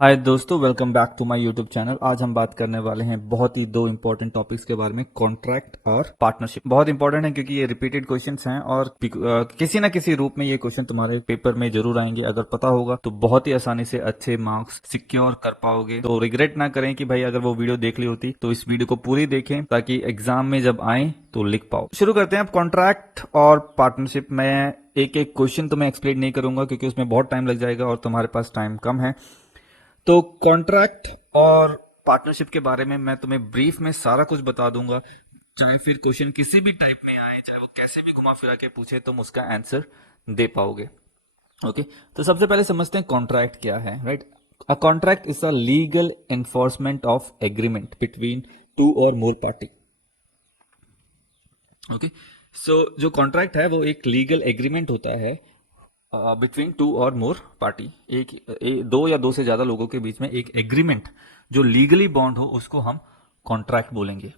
हाय दोस्तों, welcome back to my YouTube channel. आज हम बात करने वाले हैं बहुत ही दो इंपॉर्टेंट टॉपिक्स के बारे में, कॉन्ट्रैक्ट और पार्टनरशिप। बहुत इंपॉर्टेंट है क्योंकि ये रिपीटेड क्वेश्चंस हैं और किसी ना किसी रूप में ये क्वेश्चन तुम्हारे पेपर में जरूर आएंगे। अगर पता होगा तो बहुत ही आसानी से अच्छे मार्क्स सिक्योर कर पाओगे। तो रिग्रेट ना करें कि भाई अगर वो वीडियो देख ली होती, तो इस वीडियो को पूरी देखें ताकि एग्जाम में जब आए तो लिख पाओ। शुरू करते हैं अब कॉन्ट्रैक्ट और पार्टनरशिप में। एक एक क्वेश्चन तो मैं एक्सप्लेन नहीं करूंगा क्योंकि उसमें बहुत टाइम लग जाएगा और तुम्हारे पास टाइम कम है। तो कॉन्ट्रैक्ट और पार्टनरशिप के बारे में मैं तुम्हें ब्रीफ में सारा कुछ बता दूंगा। चाहे फिर क्वेश्चन किसी भी टाइप में आए, चाहे वो कैसे भी घुमा फिरा के पूछे, तुम उसका आंसर दे पाओगे। ओके, तो सबसे पहले समझते हैं कॉन्ट्रैक्ट क्या है। Right, a contract is a legal enforcement of agreement between two और मोर पार्टी। ओके, सो जो कॉन्ट्रैक्ट है वो एक लीगल एग्रीमेंट होता है बिटवीन टू और मोर पार्टी। दो या दो से ज्यादा लोगों के बीच में एक एग्रीमेंट जो लीगली बॉन्ड हो उसको हम कॉन्ट्रैक्ट बोलेंगे।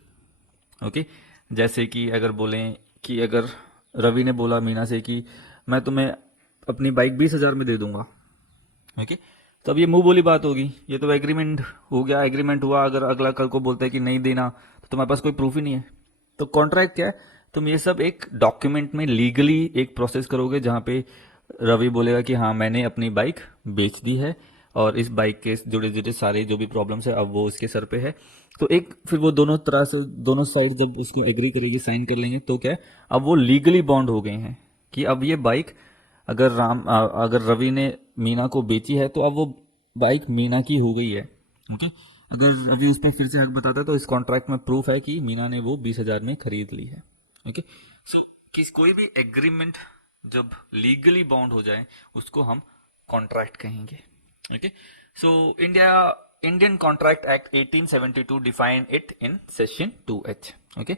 ओके, जैसे कि अगर बोलें कि अगर रवि ने बोला मीना से कि मैं तुम्हें अपनी बाइक 20,000 में दे दूंगा। ओके, तो अब ये मुंह बोली बात होगी, ये तो एग्रीमेंट हो गया, एग्रीमेंट हुआ। अगर अगला कल को बोलता है कि नहीं देना, तो तुम्हारे पास कोई प्रूफ ही नहीं है। तो कॉन्ट्रैक्ट क्या है? तुम ये सब एक डॉक्यूमेंट में लीगली एक प्रोसेस करोगे जहां पे रवि बोलेगा कि हाँ मैंने अपनी बाइक बेच दी है और इस बाइक के जुड़े जुड़े सारे जो भी प्रॉब्लम्स है अब वो उसके सर पे है। तो एक फिर वो दोनों तरह से दोनों साइड जब उसको एग्री करेगी, साइन कर लेंगे, तो क्या है, अब वो लीगली बॉन्ड हो गए हैं कि अब ये बाइक अगर रवि ने मीना को बेची है तो अब वो बाइक मीना की हो गई है। ओके, अगर रवि उस पर फिर से हक बताता है तो इस कॉन्ट्रैक्ट में प्रूफ है कि मीना ने वो 20,000 में खरीद ली है। ओके, सो किस कोई भी एग्रीमेंट जब लीगली बाउंड हो जाए उसको हम कॉन्ट्रैक्ट कहेंगे। Okay, so Indian contract act 1872 define it in section 2H। Okay,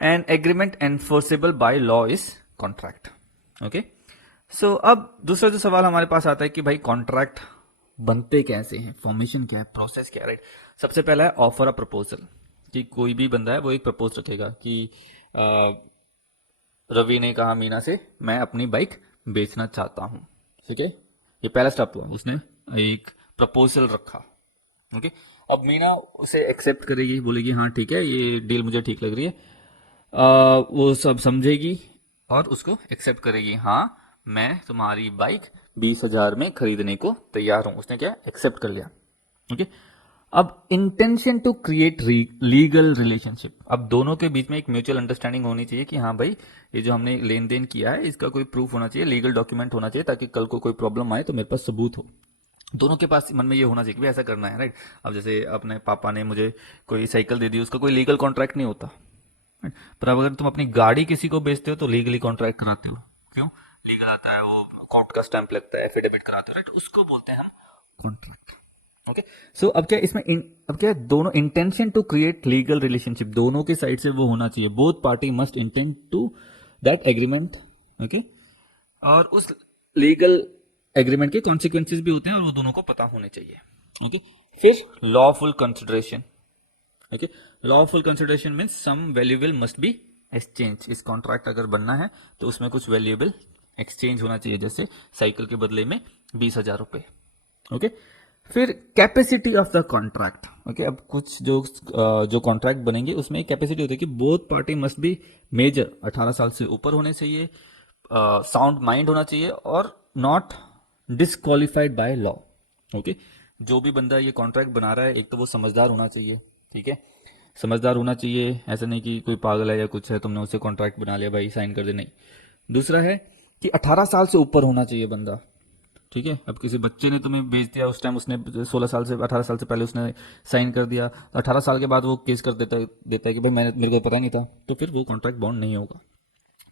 an agreement enforceable by law is contract. Okay, so अब दूसरा जो सवाल हमारे पास आता है कि भाई कॉन्ट्रैक्ट बनते कैसे हैं, फॉर्मेशन क्या है, प्रोसेस क्या है। राइट, सबसे पहला है ऑफर अ प्रपोजल, कि कोई भी बंदा है वो एक प्रपोज रखेगा कि रवि ने कहा मीना से मैं अपनी बाइक बेचना चाहता हूं। ठीक है, ये पहला स्टेप हुआ, उसने एक प्रपोजल रखा। ओके, अब मीना उसे एक्सेप्ट करेगी, बोलेगी हाँ ठीक है ये डील मुझे ठीक लग रही है। वो सब समझेगी और उसको एक्सेप्ट करेगी, हाँ मैं तुम्हारी बाइक 20,000 में खरीदने को तैयार हूं। उसने क्या एक्सेप्ट कर लिया। ओके, अब intention to create legal relationship, अब दोनों के बीच में एक म्यूचुअल अंडरस्टैंडिंग होनी चाहिए कि हाँ भाई ये जो हमने लेन देन किया है इसका कोई प्रूफ होना चाहिए, लीगल डॉक्यूमेंट होना चाहिए, ताकि कल को कोई प्रॉब्लम आए तो मेरे पास सबूत हो। दोनों के पास मन में ये होना चाहिए कि भाई ऐसा करना है। राइट, अब जैसे अपने पापा ने मुझे कोई साइकिल दे दी, उसका कोई लीगल कॉन्ट्रैक्ट नहीं होता। पर अब अगर तुम अपनी गाड़ी किसी को बेचते हो तो लीगली कॉन्ट्रैक्ट कराते हो। क्यों? लीगल आता है, वो कोर्ट का स्टैंप लगता है, एफिडेविट कराते हो। राइट, उसको बोलते हैं हम कॉन्ट्रैक्ट। ओके, सो अब क्या इसमें अब क्या है, दोनों intention to create legal relationship, दोनों के साइड से वो होना चाहिए, both party must intend to that agreement. Okay, और उस लीगल एग्रीमेंट के कॉन्सिक्वेंसेज भी होते हैं और वो दोनों को पता होने चाहिए। ओके, फिर lawful consideration. Okay, lawful consideration means some valuable must be exchange. इस कॉन्ट्रैक्ट अगर बनना है तो उसमें कुछ वैल्यूएबल एक्सचेंज होना चाहिए, जैसे साइकिल के बदले में 20,000 रुपए। ओके, फिर capacity of the contract. Okay, अब कुछ जो कॉन्ट्रैक्ट बनेंगे उसमें एक कैपेसिटी होती है कि both party must be major, 18 साल से ऊपर होने चाहिए, साउंड माइंड होना चाहिए और not disqualified by law. Okay, जो भी बंदा ये कॉन्ट्रैक्ट बना रहा है एक तो वो समझदार होना चाहिए। ठीक है, समझदार होना चाहिए, ऐसा नहीं कि कोई पागल है या कुछ है तुमने उससे कॉन्ट्रैक्ट बना लिया भाई साइन कर दे, नहीं। दूसरा है कि 18 साल से ऊपर होना चाहिए बंदा। ठीक है, अब किसी बच्चे ने तुम्हें बेच दिया, उस टाइम उसने 16 साल से 18 साल से पहले उसने साइन कर दिया, तो 18 साल के बाद वो केस कर देता है कि भाई मैंने मेरे को पता नहीं था, तो फिर वो कॉन्ट्रैक्ट बॉन्ड नहीं होगा।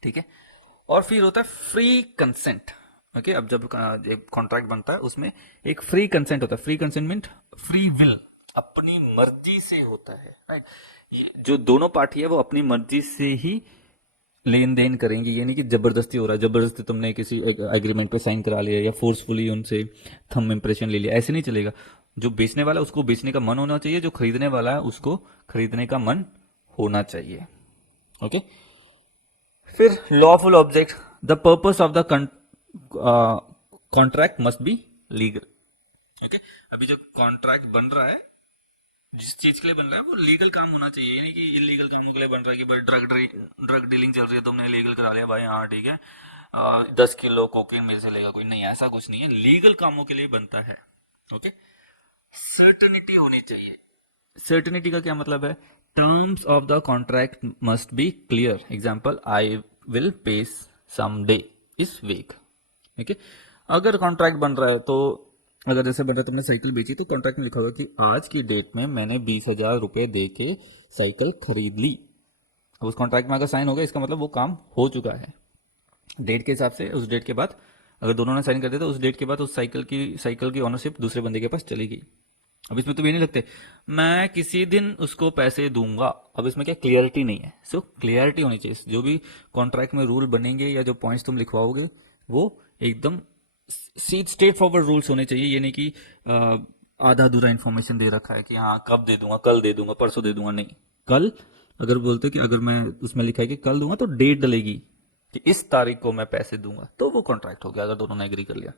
ठीक है, और फिर होता है फ्री कंसेंट। ओके, अब जब एक कॉन्ट्रैक्ट बनता है उसमें एक फ्री कंसेंट होता है। फ्री कंसेंटमेंट, फ्री विल, अपनी मर्जी से होता है। राइट, ये जो दोनों पार्टी है वो अपनी मर्जी से ही लेन देन करेंगे, ये नहीं कि जबरदस्ती हो रहा है, जबरदस्ती तुमने किसी एग्रीमेंट पे साइन करा लिया या फोर्सफुली उनसे थंब इम्प्रेशन ले लिया, ऐसे नहीं चलेगा। जो बेचने वाला है उसको बेचने का मन होना चाहिए, जो खरीदने वाला है उसको खरीदने का मन होना चाहिए। ओके, फिर lawful object, the purpose of the contract must be legal. Okay, अभी जो कॉन्ट्रैक्ट बन रहा है, जिस चीज के लिए बन रहा है वो लीगल काम होना चाहिए, ये नहीं कि इलीगल कामों के लिए बन रहा है कि भाई ड्रग डीलिंग चल रही है, तुमने लीगल करा लिया भाई, हाँ ठीक है, 10 किलो कोकेन मेरे से लेगा कोई, नहीं ऐसा कुछ नहीं है, लीगल कामों के लिए बनता है। ओके, सर्टेनिटी होनी चाहिए। सर्टेनिटी का क्या मतलब है? Terms of the contract must be clear. Example, I will pay some day इस वीक। ठीक है, अगर कॉन्ट्रैक्ट बन रहा है तो, अगर जैसे बन रहा है तुमने साइकिल बेची तो कॉन्ट्रैक्ट में लिखा होगा कि आज की डेट में मैंने 20,000 रुपए दे के साइकिल खरीद ली। अब उस कॉन्ट्रैक्ट में अगर साइन होगा इसका मतलब वो काम हो चुका है। डेट के हिसाब से उस डेट के बाद अगर दोनों ने साइन कर दिया तो उस डेट के बाद उस साइकिल की ऑनरशिप दूसरे बंदे के पास चली गई। अब इसमें तो ये नहीं लगते मैं किसी दिन उसको पैसे दूंगा, अब इसमें क्या क्लियरिटी नहीं है। सो क्लियरिटी होनी चाहिए, जो भी कॉन्ट्रैक्ट में रूल बनेंगे या जो पॉइंट्स तुम लिखवाओगे वो एकदम सीट स्ट्रेट फॉरवर्ड रूल्स होने चाहिए। ये नहीं कि आधा अधूरा इन्फॉर्मेशन दे रखा है कि हाँ कब दे दूंगा, कल दे दूंगा, परसों दे दूंगा, नहीं। कल अगर बोलते कि अगर मैं उसमें लिखा है कि कल दूंगा तो डेट डलेगी कि इस तारीख को मैं पैसे दूंगा, तो वो कॉन्ट्रैक्ट हो गया अगर दोनों ने एग्री कर लिया।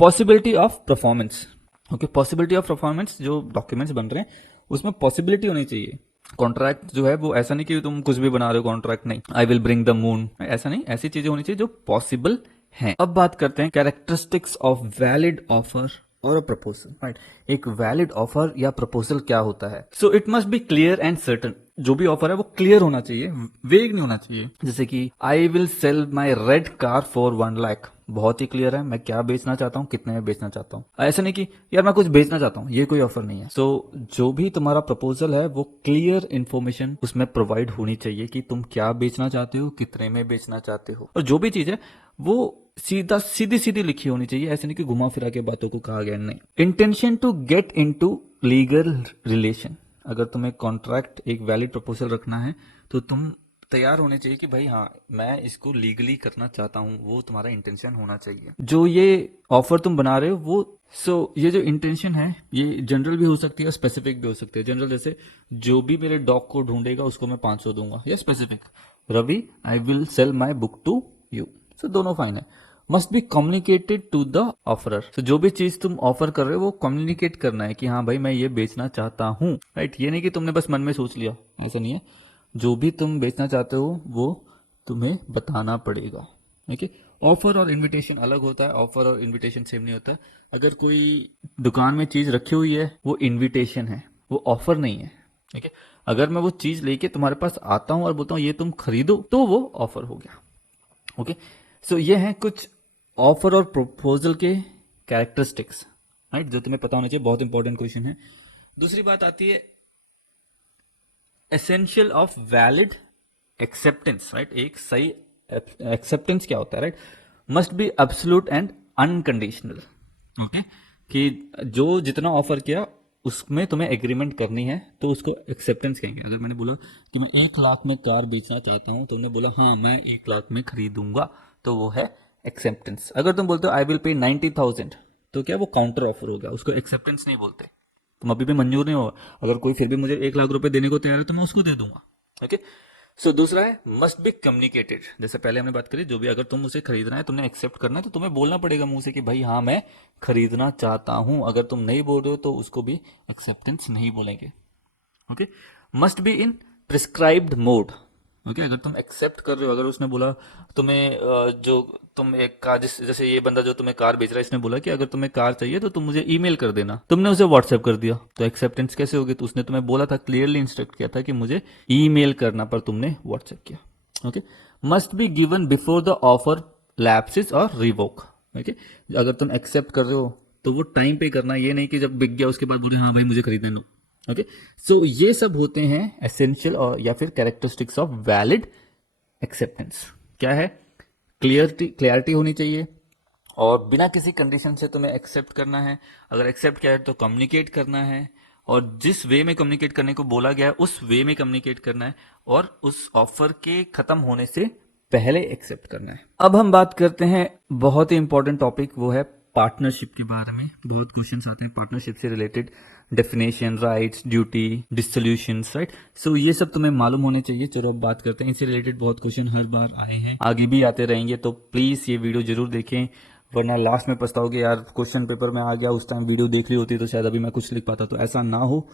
Possibility of performance. Okay, possibility of performance, जो डॉक्यूमेंट्स बन रहे हैं उसमें पॉसिबिलिटी होनी चाहिए। कॉन्ट्रैक्ट जो है वो ऐसा नहीं कि तुम कुछ भी बना रहे हो कॉन्ट्रैक्ट, नहीं, I will bring the moon, ऐसा नहीं, ऐसी चीजें होनी चाहिए जो पॉसिबल हैं। अब बात करते हैं कैरेक्टरिस्टिक्स ऑफ वैलिड ऑफर और अ प्रपोजल। राइट, एक वैलिड ऑफर या प्रपोजल क्या होता है? So it must be clear and certain. जो भी ऑफर है वो क्लियर होना चाहिए, वेग नहीं होना चाहिए। जैसे कि आई will sell my red car for 1 lakh, बहुत ही क्लियर है मैं क्या बेचना चाहता हूँ, कितने में बेचना चाहता हूँ। ऐसा नहीं कि यार मैं कुछ बेचना चाहता हूँ, ये कोई ऑफर नहीं है। सो जो भी तुम्हारा प्रपोजल है वो क्लियर इन्फॉर्मेशन उसमें प्रोवाइड होनी चाहिए कि तुम क्या बेचना चाहते हो, कितने में बेचना चाहते हो, और जो भी चीज है वो सीधी सीधी लिखी होनी चाहिए। ऐसे नहीं कि घुमा फिरा के बातों को कहा गया, नहीं। Intention to get into legal relation. अगर तुम्हें कॉन्ट्रैक्ट एक वैलिड प्रपोजल रखना है तो तुम तैयार होने चाहिए कि भाई हाँ मैं इसको लीगली करना चाहता हूँ, वो तुम्हारा इंटेंशन होना चाहिए। जो ये ऑफर तुम बना रहे हो वो, ये जो इंटेंशन है ये जनरल भी हो सकती है, स्पेसिफिक भी हो सकती है। जनरल जैसे जो भी मेरे डॉग को ढूंढेगा उसको मैं 500 दूंगा, या specific, Ravi I will sell my book to you. So दोनों फाइन है। Must be communicated to the offerer. So जो भी चीज तुम ऑफर कर रहे हो वो कम्युनिकेट करना है कि हाँ भाई मैं ये बेचना चाहता हूँ। राइट, ये नहीं कि तुमने बस मन में सोच लिया, ऐसा नहीं है। जो भी तुम बेचना चाहते हो वो तुम्हें बताना पड़ेगा। ओके, ऑफर और इनविटेशन अलग होता है, ऑफर और इनविटेशन सेम नहीं होता है। अगर कोई दुकान में चीज रखी हुई है वो इनविटेशन है, वो ऑफर नहीं है। ठीक है, अगर मैं वो चीज लेके तुम्हारे पास आता हूँ और बोलता हूँ ये तुम खरीदो तो वो ऑफर हो गया। ओके, सो ये हैं कुछ ऑफर और प्रपोजल के कैरेक्टरिस्टिक्स, राइट, जो तुम्हें पता होना चाहिए। बहुत इंपॉर्टेंट क्वेश्चन है। दूसरी बात आती है essential of valid acceptance. Right, एक सही एक्सेप्टेंस क्या होता है? Right, must be absolute and unconditional. Okay, कि जो जितना ऑफर किया उसमें तुम्हें एग्रीमेंट करनी है तो उसको एक्सेप्टेंस कहेंगे। अगर मैंने बोला कि मैं 1 लाख में कार बेचना चाहता हूं, तुमने बोला हाँ मैं 1 लाख में खरीदूंगा, तो वो है एक्सेप्टेंस। अगर तुम बोलते हो आई विल पे 90,000, तो क्या वो काउंटर ऑफर हो गया, उसको एक्सेप्टेंस नहीं बोलते। तुम अभी भी मंजूर नहीं होगा, अगर कोई फिर भी मुझे 1 लाख रुपए देने को तैयार है तो मैं उसको दे दूंगा। ओके, सो दूसरा है मस्ट बी कम्युनिकेटेड। जैसे पहले हमने बात करी, जो भी अगर तुम उसे खरीदना है, तुमने एक्सेप्ट करना है, तो तुम्हें बोलना पड़ेगा मुंह से कि भाई हाँ मैं खरीदना चाहता हूं। अगर तुम नहीं बोल रहे हो तो उसको भी एक्सेप्टेंस नहीं बोलेंगे। Okay, must be in prescribed mode. Okay, अगर तुम एक्सेप्ट कर रहे हो, अगर उसने बोला तुम्हें जो तुम एक कार, जैसे ये बंदा जो तुम्हें कार बेच रहा है, इसने बोला कि अगर तुम्हें कार चाहिए तो तुम मुझे ईमेल कर देना, तुमने उसे व्हाट्सएप कर दिया, तो एक्सेप्टेंस कैसे होगी? तो उसने तुम्हें बोला था, क्लियरली इंस्ट्रक्ट किया था कि मुझे ईमेल करना, पर तुमने व्हाट्सएप किया। Okay, must be given before the offer lapses और रिवोक। ओके, अगर तुम एक्सेप्ट कर रहे हो तो वो टाइम पे करना, ये नहीं कि जब बिक गया उसके बाद बोले हाँ भाई मुझे खरीदने दो। ओके, सो ये सब होते हैं एसेंशियल और या फिर कैरेक्टरिस्टिक्स ऑफ वैलिड एक्सेप्टेंस। क्या है? क्लियरिटी होनी चाहिए, और बिना किसी कंडीशन से तुम्हें एक्सेप्ट करना है। अगर एक्सेप्ट किया है तो कम्युनिकेट करना है, और जिस वे में कम्युनिकेट करने को बोला गया है उस वे में कम्युनिकेट करना है, और उस ऑफर के खत्म होने से पहले एक्सेप्ट करना है। अब हम बात करते हैं बहुत ही इंपॉर्टेंट टॉपिक, वो है पार्टनरशिप के बारे में। बहुत क्वेश्चंस आते हैं पार्टनरशिप से related, definition, rights, duty, dissolutions, right. So ये सब तुम्हें मालूम होने चाहिए। चलो अब बात करते हैं, इससे रिलेटेड बहुत क्वेश्चन हर बार आए हैं, आगे भी आते रहेंगे, तो प्लीज ये वीडियो जरूर देखें। वरना लास्ट में पछताओगे यार क्वेश्चन पेपर में आ गया, उस टाइम वीडियो देख ली होती तो शायद अभी मैं कुछ लिख पाता। तो ऐसा ना हो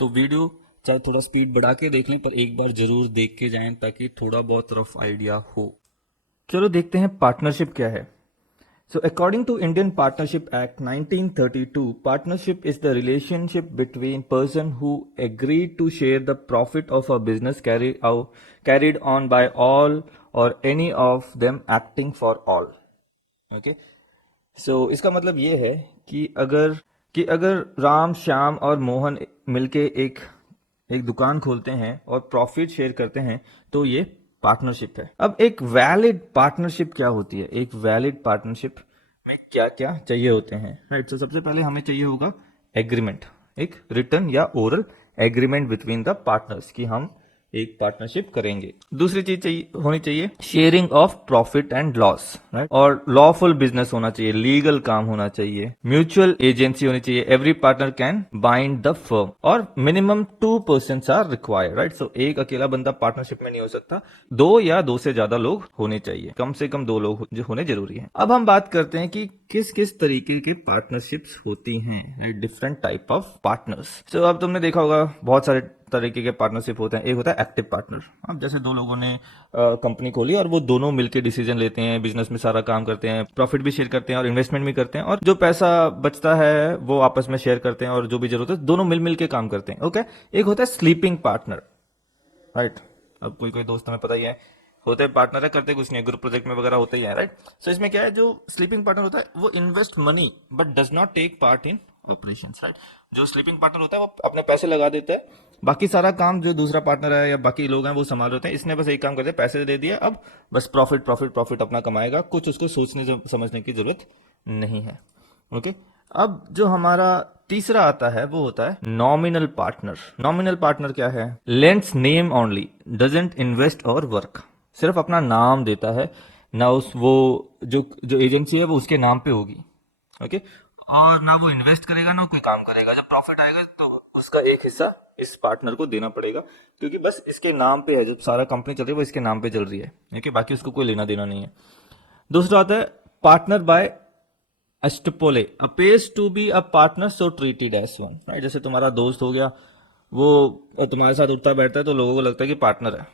तो वीडियो चाहे थोड़ा स्पीड बढ़ा के देख लें, पर एक बार जरूर देख के जाएं ताकि थोड़ा बहुत रफ आइडिया हो। चलो देखते हैं पार्टनरशिप क्या है। So, according to Indian Partnership Act 1932, partnership is the relationship between person who agree to share the profit of a business carried on by all or any of them acting for all. Okay? So, इसका मतलब ये है कि अगर राम, श्याम और मोहन मिलके एक एक दुकान खोलते हैं और प्रॉफिट शेयर करते हैं तो ये पार्टनरशिप है। अब एक वैलिड पार्टनरशिप क्या होती है? एक वैलिड पार्टनरशिप में क्या क्या चाहिए होते हैं, राइट? तो सबसे पहले हमें चाहिए होगा एग्रीमेंट, एक रिटन या oral agreement between the partners कि हम एक पार्टनरशिप करेंगे। दूसरी चीज होनी चाहिए sharing of profit and loss, right? और लॉफुल बिजनेस होना चाहिए, लीगल काम होना चाहिए, म्यूचुअल एजेंसी होनी चाहिए, every partner can bind the firm, और मिनिमम 2% आर रिक्वायर्ड, राइट? सो एक अकेला बंदा पार्टनरशिप में नहीं हो सकता, 2 या 2 से ज्यादा लोग होने चाहिए, कम से कम 2 लोग होने जरूरी है। अब हम बात करते हैं कि किस किस तरीके के पार्टनरशिप्स होती हैं, डिफरेंट टाइप ऑफ पार्टनर्स। तो अब तुमने देखा होगा बहुत सारे तरीके के पार्टनरशिप होते हैं। एक होता है एक्टिव पार्टनर। अब जैसे दो लोगों ने कंपनी खोली और वो दोनों मिलकर डिसीजन लेते हैं, बिजनेस में सारा काम करते हैं, प्रॉफिट भी शेयर करते हैं और इन्वेस्टमेंट भी करते हैं, और जो पैसा बचता है वो आपस में शेयर करते हैं, और जो भी जरूरत है दोनों मिल मिल के काम करते हैं। ओके। एक होता है स्लीपिंग पार्टनर, राइट? अब कोई कोई दोस्त हमें पता ही है, होते हैं पार्टनर है, करते कुछ नहीं, ग्रुप प्रोजेक्ट में वगैरह होते ही है, राइट? सो इसमें क्या है, जो स्लीपिंग पार्टनर होता है वो invest money but does not take part in operations, right? जो स्लीपिंग पार्टनर होता है वो अपने पैसे लगा देता है, बाकी सारा काम जो दूसरा पार्टनर है या बाकी लोग हैं वो संभाल रहे होते हैं। इसने बस एक काम करते हैं, पैसे दे दिया, अब बस प्रॉफिट प्रॉफिट प्रॉफिट अपना कमाएगा, कुछ उसको सोचने समझने की जरूरत नहीं है। ओके। अब जो हमारा तीसरा आता है वो होता है नॉमिनल पार्टनर। नॉमिनल पार्टनर क्या है? Lends name only, doesn't invest और वर्क। सिर्फ अपना नाम देता है, ना उस वो जो जो एजेंसी है वो उसके नाम पे होगी। ओके। और ना वो इन्वेस्ट करेगा ना कोई काम करेगा। जब प्रॉफिट आएगा तो उसका एक हिस्सा इस पार्टनर को देना पड़ेगा, क्योंकि बस इसके नाम पे है, जब सारा कंपनी चल रही है वो इसके नाम पे चल रही है। ओके। बाकी उसको कोई लेना देना नहीं है। दूसरा आता है partner by estoppel, appears to be a partner so treated as one, right? जैसे तुम्हारा दोस्त हो गया, वो तुम्हारे साथ उठता बैठता है तो लोगों को लगता है कि पार्टनर है।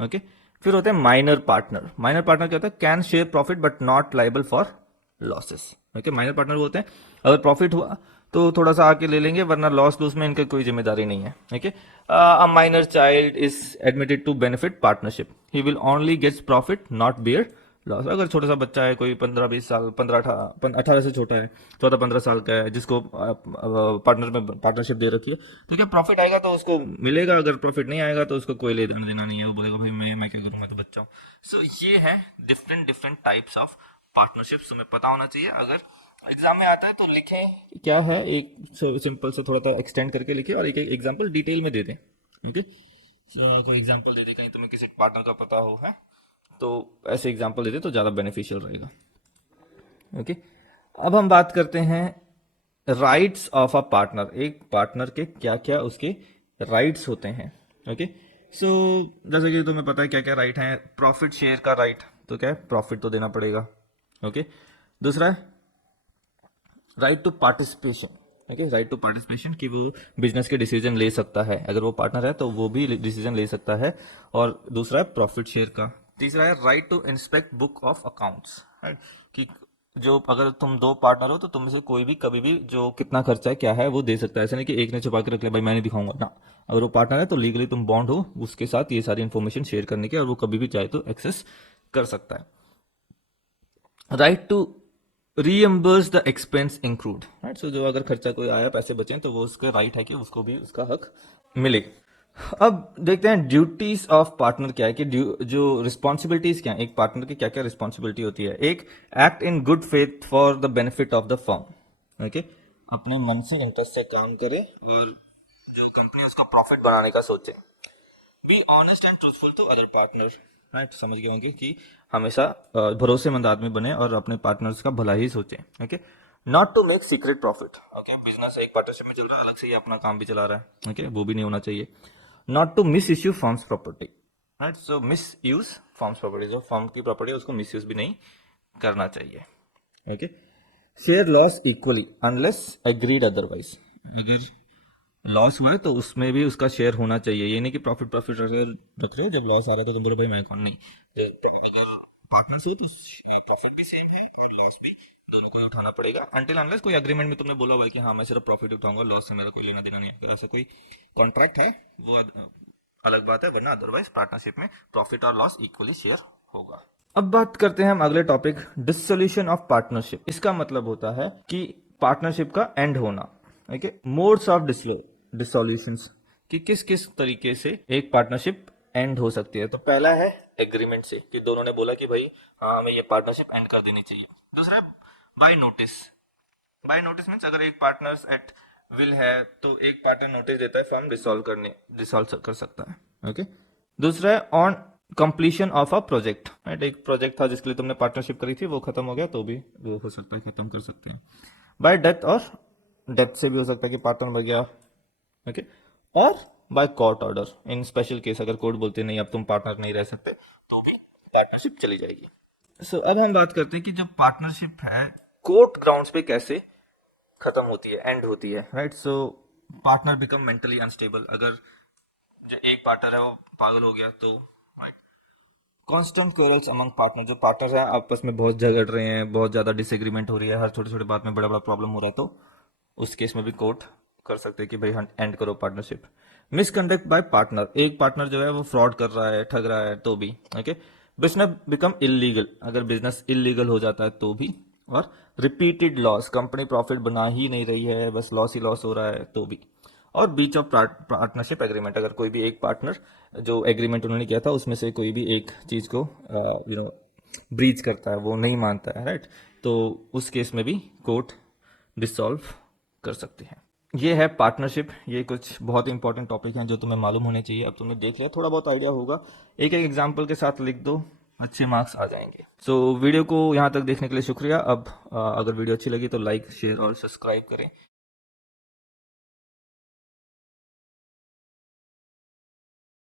ओके। फिर होते हैं माइनर पार्टनर। माइनर पार्टनर क्या होता है? Can share profit but not liable for losses. Okay. Minor partner वो होते हैं अगर प्रॉफिट हुआ तो थोड़ा सा आके ले लेंगे, वरना लॉस लूस में इनका कोई जिम्मेदारी नहीं है। Okay. A minor child is admitted to benefit partnership, he will only gets profit not bear loss. अगर छोटा सा बच्चा है, कोई 15-20 साल, 18 से छोटा है, 14-15 साल का है, जिसको पार्टनर में पार्टनरशिप दे रखी है, तो क्या प्रॉफिट आएगा तो उसको मिलेगा, अगर प्रॉफिट नहीं आएगा तो उसको कोई लेना देना नहीं है, वो बोलेगा भाई मैं क्या करूँ, मैं तो बच्चा हूँ। सो ये है different different types of partnerships, तुम्हें पता होना चाहिए। अगर एग्जाम में आता है तो लिखें क्या है, एक सिंपल से थोड़ा सा एक्सटेंड करके लिखे और एक एक एग्जाम्पल डिटेल में दे दें। ओके। कोई एग्जाम्पल दे दे, कहीं तुम्हें किसी पार्टनर का पता हो है तो ऐसे एग्जाम्पल दे दे तो ज़्यादा बेनिफिशियल रहेगा। ओके। अब हम बात करते हैं राइट्स ऑफ अ पार्टनर। एक पार्टनर के क्या क्या उसके राइट्स होते हैं। ओके। सो जैसे कि तुम्हें पता है क्या क्या राइट है। प्रॉफिट शेयर का राइट, तो क्या है, प्रॉफिट तो देना पड़ेगा। ओके। दूसरा है right to participation. Okay. Right to participation कि वो बिजनेस के डिसीजन ले सकता है, अगर वो पार्टनर है तो वो भी डिसीजन ले सकता है। और दूसरा है प्रॉफिट शेयर का। तीसरा है right to inspect book of accounts, right? कि जो अगर तुम दो पार्टनर हो तो तुम से कोई भी कभी भी जो कितना खर्चा है क्या है वो दे सकता है। ऐसा नहीं कि एक ने छुपा के रख लिया भाई मैं नहीं दिखाऊंगा ना। अगर वो पार्टनर है तो लीगली तुम बॉन्ड हो उसके साथ ये सारी इंफॉर्मेशन शेयर करने की, और वो कभी भी चाहे तो एक्सेस कर सकता है। Right to reimburse the expense include, right? So जो अगर खर्चा कोई आया, पैसे बचे तो वो उसका राइट है कि उसको भी उसका हक मिले। अब देखते हैं ड्यूटीज ऑफ पार्टनर क्या है, कि जो रिस्पॉन्सिबिलिटीज क्या है, एक पार्टनर की क्या क्या रिस्पॉन्सिबिलिटी होती है। एक, act in good faith for the benefit of the firm. Okay. अपने मन से इंटरेस्ट से काम करे और जो कंपनी है उसका प्रॉफिट बनाने का सोचे। Be honest and truthful to other partner, right? समझ गए होंगे कि हमेशा भरोसेमंद आदमी बने और अपने पार्टनर्स का भला ही सोचे। Okay. Not to make secret profit. Okay. Business एक पार्टनरशिप में चल रहा है, अलग से ही अपना काम भी चला रहा है। ओके। वो भी नहीं होना चाहिए। Not to misuse firm's property, right? So misuse firm's property, जो फर्म की प्रॉपर्टी है उसको मिस यूज भी नहीं करना चाहिए। Okay, share loss equally unless agreed otherwise. अगर लॉस हुआ है तो उसमें भी उसका शेयर होना चाहिए, ये नहीं कि प्रॉफिट प्रॉफिट रख रहे हो, जब लॉस आ रहा है तो तुम बोलो भाई मैं कौन, नहीं। अगर पार्टनर्स हो तो प्रॉफिट भी सेम है और लॉस भी दोनों को ही उठाना पड़ेगा, अनटिल अनलेस कोई एग्रीमेंट में तुमने बोला भाई कि हाँ मैं सिर्फ प्रॉफिट उठाऊंगा, लॉस से मेरा कोई लेना देना नहीं है। अगर ऐसा कोई कॉन्ट्रैक्ट है वो अलग बात है, वरना अदरवाइज पार्टनरशिप में प्रॉफिट और लॉस इक्वली शेयर होगा। अब बात करते हैं हम अगले टॉपिक, डिसोल्यूशन ऑफ पार्टनरशिप। इसका मतलब होता है कि पार्टनरशिप का एंड होना। ओके, मोड्स ऑफ डिसोल्यूशंस, कि किस किस तरीके से एक पार्टनरशिप एंड हो सकती है। तो पहला है एग्रीमेंट से, कि दोनों ने बोला कि भाई हाँ हमें ये पार्टनरशिप एंड कर देनी चाहिए। दूसरा है by notice. By notice means अगर एक पार्टनर्स एट विल है तो एक पार्टनर नोटिस देता है, फर्म डिसॉल्व कर सकता है। ओके, दूसरा है on completion of a project, right. एक प्रोजेक्ट था जिसके लिए तुमने पार्टनरशिप करी थी, वो खत्म हो गया तो भी वो हो सकता है, खत्म कर सकते हैं। बाय डेथ, और डेथ से भी हो सकता है कि पार्टनर मर गया। ओके, और by court order, in special case अगर कोर्ट बोलते नहीं अब तुम पार्टनर नहीं रह सकते तो भी पार्टनरशिप चली जाएगी। अब हम बात करते हैं कि जब पार्टनरशिप है कोर्ट ग्राउंड्स पे कैसे खत्म होती है, एंड होती है, right. Partner become mentally unstable, अगर जो एक पार्टनर है वो पागल हो गया तो, right. Constant quarrels among partner, जो पार्टनर हैं आपस में बहुत झगड़ रहे हैं, बहुत ज्यादा डिसएग्रीमेंट हो रही है, हर छोटे छोटे बात में बड़ा बड़ा प्रॉब्लम हो रहा है, तो उस केस में भी कोर्ट कर सकते हैं कि भाई एंड करो पार्टनरशिप। मिसकंडक्ट बाय पार्टनर, एक पार्टनर जो है वो फ्रॉड कर रहा है, ठग रहा है तो भी। ओके, बिजनेस बिकम इलीगल, अगर बिजनेस इलीगल हो जाता है तो भी। और रिपीटेड लॉस, कंपनी प्रॉफिट बना ही नहीं रही है, बस लॉस ही लॉस हो रहा है तो भी। और बीच ऑफ पार्टनरशिप एग्रीमेंट, अगर कोई भी एक पार्टनर जो एग्रीमेंट उन्होंने किया था उसमें से कोई भी एक चीज को ब्रीच करता है, वो नहीं मानता है, राइट, तो उस केस में भी कोर्ट डिसॉल्व कर सकते हैं। ये है पार्टनरशिप, ये कुछ बहुत ही इंपॉर्टेंट टॉपिक हैं जो तुम्हें मालूम होने चाहिए। अब तुमने देख लिया, थोड़ा बहुत आइडिया होगा, एक एक एग्जाम्पल के साथ लिख दो, अच्छे मार्क्स आ जाएंगे। वीडियो को यहाँ तक देखने के लिए शुक्रिया। अब अगर वीडियो अच्छी लगी तो लाइक शेयर और सब्सक्राइब करें।